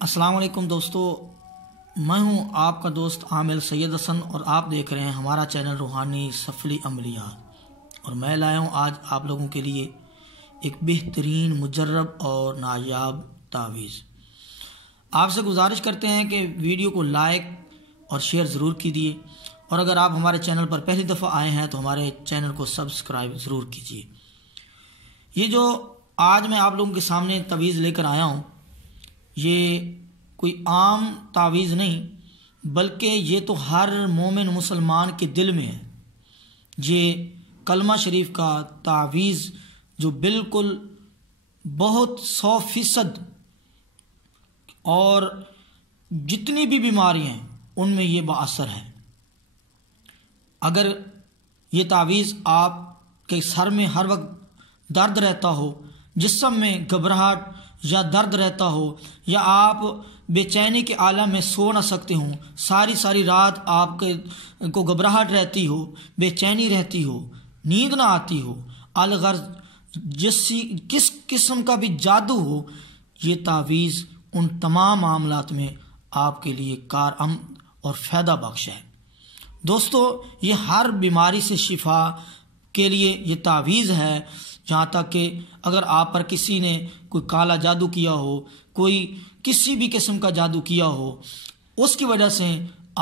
السلام علیکم دوستو، میں ہوں آپ کا دوست عامل سید حسن اور آپ دیکھ رہے ہیں ہمارا چینل روحانی سفلی عملیات۔ اور میں لایا ہوں آج آپ لوگوں کے لیے ایک بہترین مجرب اور نایاب تعویذ۔ آپ سے گزارش کرتے ہیں کہ ویڈیو کو لائک اور شیئر ضرور کیجیے، اور اگر آپ ہمارے چینل پر پہلی دفعہ آئے ہیں تو ہمارے چینل کو سبسکرائب ضرور کیجیے۔ یہ جو آج میں آپ لوگوں کے سامنے تعویذ لے کر آیا ہوں، یہ کوئی عام تعویذ نہیں بلکہ یہ تو ہر مومن مسلمان کے دل میں ہے۔ یہ کلمہ شریف کا تعویذ جو بالکل بہت 100% اور جتنی بھی بیماریاں ہیں ان میں یہ باثر ہے۔ اگر یہ تعویذ آپ کے سر میں ہر وقت درد رہتا ہو، جسم میں گھبراہٹ یا درد رہتا ہو، یا آپ بے چینی کے عالم میں سو نہ سکتے ہوں، ساری رات آپ کو گھبراہٹ رہتی ہو، بے چینی رہتی ہو، نیند نہ آتی ہو، الغرض کس قسم کا بھی جادو ہو، یہ تعویذ ان تمام معاملات میں آپ کے لیے کارآمد اور فائدہ بخش ہے۔ دوستو، یہ ہر بیماری سے شفا کے لیے یہ تعویذ ہے، جہاں تک کہ اگر آپ پر کسی نے کوئی کالا جادو کیا ہو، کوئی کسی بھی قسم کا جادو کیا ہو، اس کی وجہ سے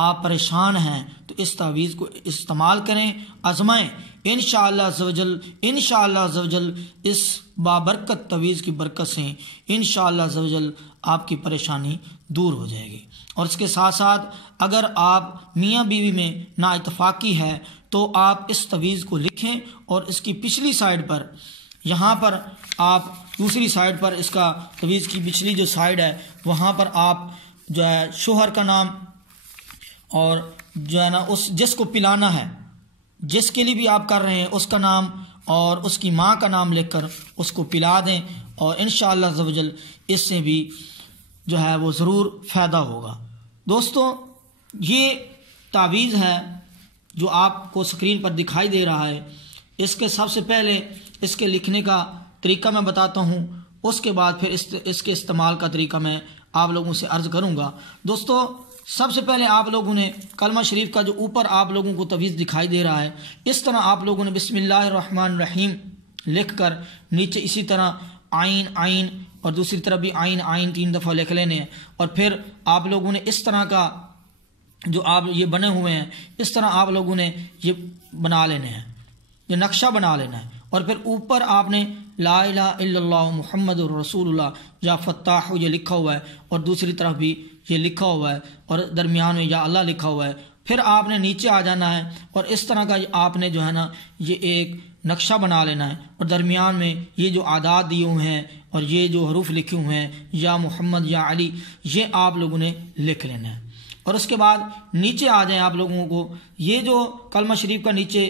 آپ پریشان ہیں تو اس تعویذ کو استعمال کریں، آزمائیں۔ انشاءاللہ عزوجل اس بابرکت تعویذ کی برکت سے انشاءاللہ عزوجل آپ کی پریشانی دور ہو جائے گی۔ اور اس کے ساتھ ساتھ اگر آپ میاں بیوی میں نا اتفاقی ہے تو آپ اس تعویذ کو لکھیں، اور اس کی پچھلی سائڈ پر، یہاں پر آپ دوسری سائڈ پر، اس کا تعویذ کی پچھلی جو سائڈ ہے وہاں پر آپ جو ہے شوہر کا نام، اور جو ہے نا اس جس کو پلانا ہے، جس کے لیے بھی آپ کر رہے ہیں اس کا نام اور اس کی ماں کا نام لکھ کر اس کو پلا دیں، اور انشاءاللہ عزوجل اس سے بھی جو ہے وہ ضرور فائدہ ہوگا۔ دوستو، یہ تعویذ ہے جو آپ کو اسکرین پر دکھائی دے رہا ہے، اس کے سب سے پہلے اس کے لکھنے کا طریقہ میں بتاتا ہوں، اس کے بعد پھر اس کے استعمال کا طریقہ میں آپ لوگوں سے عرض کروں گا۔ دوستو، سب سے پہلے آپ لوگوں نے کلمہ شریف کا جو اوپر آپ لوگوں کو تعویذ دکھائی دے رہا ہے، اس طرح آپ لوگوں نے بسم اللہ الرحمن الرحیم لکھ کر نیچے اسی طرح عین اور دوسری طرف بھی عین 3 دفعہ لکھ لینے ہیں، اور پھر آپ لوگوں نے اس طرح کا جو آپ یہ بنے ہوئے ہیں اس طرح آپ لوگوں نے یہ بنا لینے ہیں، یہ نقشہ بنا لینا ہے، اور پھر اوپر آپ نے لا الہ الا اللہ محمد الرسول اللہ یا فتاح یہ لکھا ہوا ہے، اور دوسری طرف بھی یہ لکھا ہوا ہے، اور درمیان میں یا اللہ لکھا ہوا ہے۔ پھر آپ نے نیچے آ جانا ہے اور اس طرح کا آپ نے جو ہے نا یہ ایک نقشہ بنا لینا ہے، اور درمیان میں یہ جو اعداد دیے ہوئے ہیں اور یہ جو حروف لکھے ہوئے ہیں یا محمد یا علی، یہ آپ لوگوں نے لکھ لینا ہے۔ اور اس کے بعد نیچے آ جائیں، آپ لوگوں کو یہ جو کلمہ شریف کا نیچے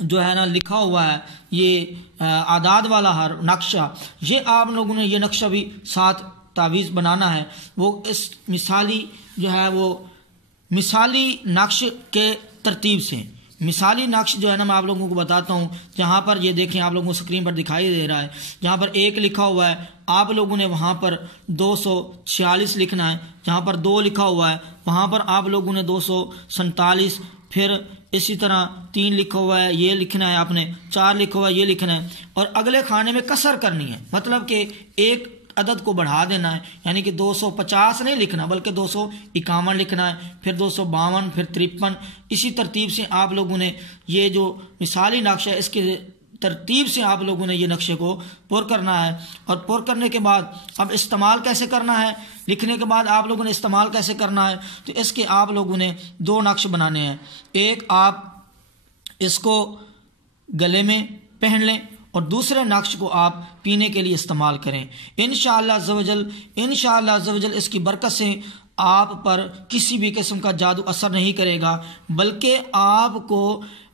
جو ہے نا لکھا ہوا ہے، یہ اعداد والا ہر نقشہ، یہ آپ لوگوں نے یہ نقشہ بھی ساتھ تعویذ بنانا ہے۔ وہ اس مثالی جو ہے وہ مثالی نقش کے ترتیب سے، مثالی نقش جو ہے نا میں آپ لوگوں کو بتاتا ہوں۔ جہاں پر یہ دیکھیں آپ لوگوں کو اسکرین پر دکھائی دے رہا ہے، جہاں پر 1 لکھا ہوا ہے آپ لوگوں نے وہاں پر 246 لکھنا ہے، جہاں پر 2 لکھا ہوا ہے وہاں پر آپ لوگوں نے 247، پھر اسی طرح 3 لکھا ہوا ہے یہ لکھنا ہے، آپ نے 4 لکھا ہوا ہے یہ لکھنا ہے، اور اگلے کھانے میں کسر کرنی ہے، مطلب کہ ایک عدد کو بڑھا دینا ہے، یعنی کہ 250 نہیں لکھنا بلکہ 251 لکھنا ہے، پھر 252، پھر 53۔ اسی ترتیب سے آپ لوگوں نے یہ جو مثالی نقشہ ہے اس کے ترتیب سے آپ لوگوں نے یہ نقشے کو پر کرنا ہے، اور پر کرنے کے بعد اب استعمال کیسے کرنا ہے، لکھنے کے بعد آپ لوگوں نے استعمال کیسے کرنا ہے، تو اس کے آپ لوگوں نے 2 نقش بنانے ہیں۔ ایک آپ اس کو گلے میں پہن لیں اور دوسرے نقش کو آپ پینے کے لیے استعمال کریں۔ انشاءاللہ عزوجل اس کی برکت سے آپ پر کسی بھی قسم کا جادو اثر نہیں کرے گا، بلکہ آپ کو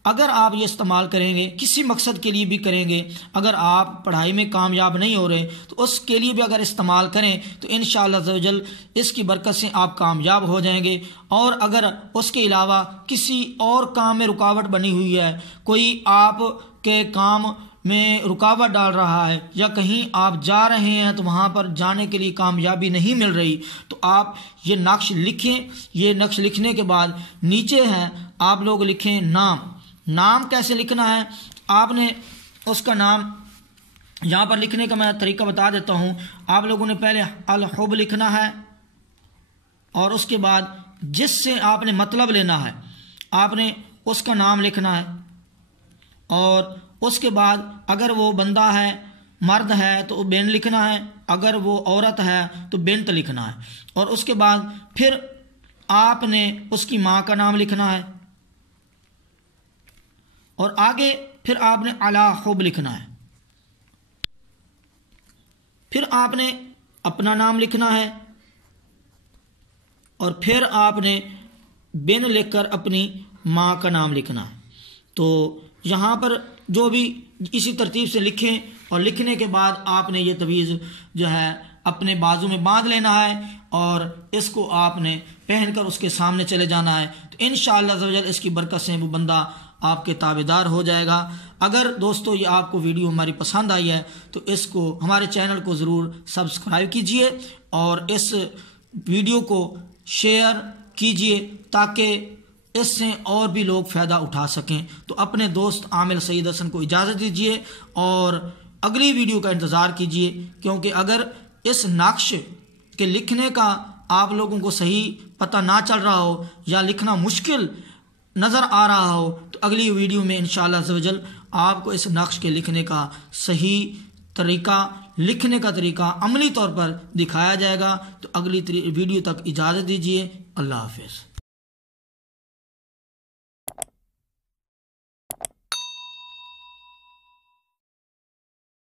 اگر آپ یہ استعمال کریں گے کسی مقصد کے لیے بھی کریں گے، اگر آپ پڑھائی میں کامیاب نہیں ہو رہے تو اس کے لیے بھی اگر استعمال کریں تو انشاءاللہ عزوجل اس کی برکت سے آپ کامیاب ہو جائیں گے۔ اور اگر اس کے علاوہ کسی اور کام میں رکاوٹ بنی ہوئی ہے، کوئی آپ کے کام میں رکاوٹ ڈال رہا ہے یا کہیں آپ جا رہے ہیں تو وہاں پر جانے کے لیے کامیابی نہیں مل رہی تو آپ یہ نقش لکھیں. یہ نقش لکھنے کے بعد نیچے ہے آپ لوگ لکھیں نام کیسے لکھنا ہے. آپ نے اس کا نام یہاں پر لکھنے کا میں طریقہ بتا دیتا ہوں. آپ لوگوں نے پہلے الحب لکھنا ہے اور اس کے بعد جس سے آپ نے مطلب لینا ہے آپ نے اس کا نام لکھنا ہے اور اس کے بعد اگر وہ بندہ ہے مرد ہے تو بن لکھنا ہے, اگر وہ عورت ہے تو بنت لکھنا ہے اور اس کے بعد پھر آپ نے اس کی ماں کا نام لکھنا ہے اور آگے پھر آپ نے علی حب لکھنا ہے. پھر آپ نے اپنا نام لکھنا ہے اور پھر آپ نے بن لکھ کر اپنی ماں کا نام لکھنا ہے. تو یہاں پر جو بھی اسی ترتیب سے لکھیں اور لکھنے کے بعد آپ نے یہ تعویذ جو ہے اپنے بازو میں باندھ لینا ہے اور اس کو آپ نے پہن کر اس کے سامنے چلے جانا ہے. تو انشاءاللہ عز و جل اس کی برکت سے وہ بندہ آپ کے تابعدار ہو جائے گا. اگر دوستو یہ آپ کو ویڈیو ہماری پسند آئی ہے تو اس کو ہمارے چینل کو ضرور سبسکرائب کیجئے اور اس ویڈیو کو شیئر کیجئے تاکہ اس سے اور بھی لوگ فائدہ اٹھا سکیں. تو اپنے دوست عامل سید حسن کو اجازت دیجئے اور اگلی ویڈیو کا انتظار کیجئے, کیونکہ اگر اس نقش کے لکھنے کا آپ لوگوں کو صحیح پتہ نہ چل رہا ہو یا لکھنا مشکل نظر آ رہا ہو تو اگلی ویڈیو میں انشاءاللہ عز و جل آپ کو اس نقش کے لکھنے کا صحیح طریقہ, لکھنے کا طریقہ عملی طور پر دکھایا جائے گا. تو اگلی ویڈیو تک اجازت دیجیے. اللہ حافظ.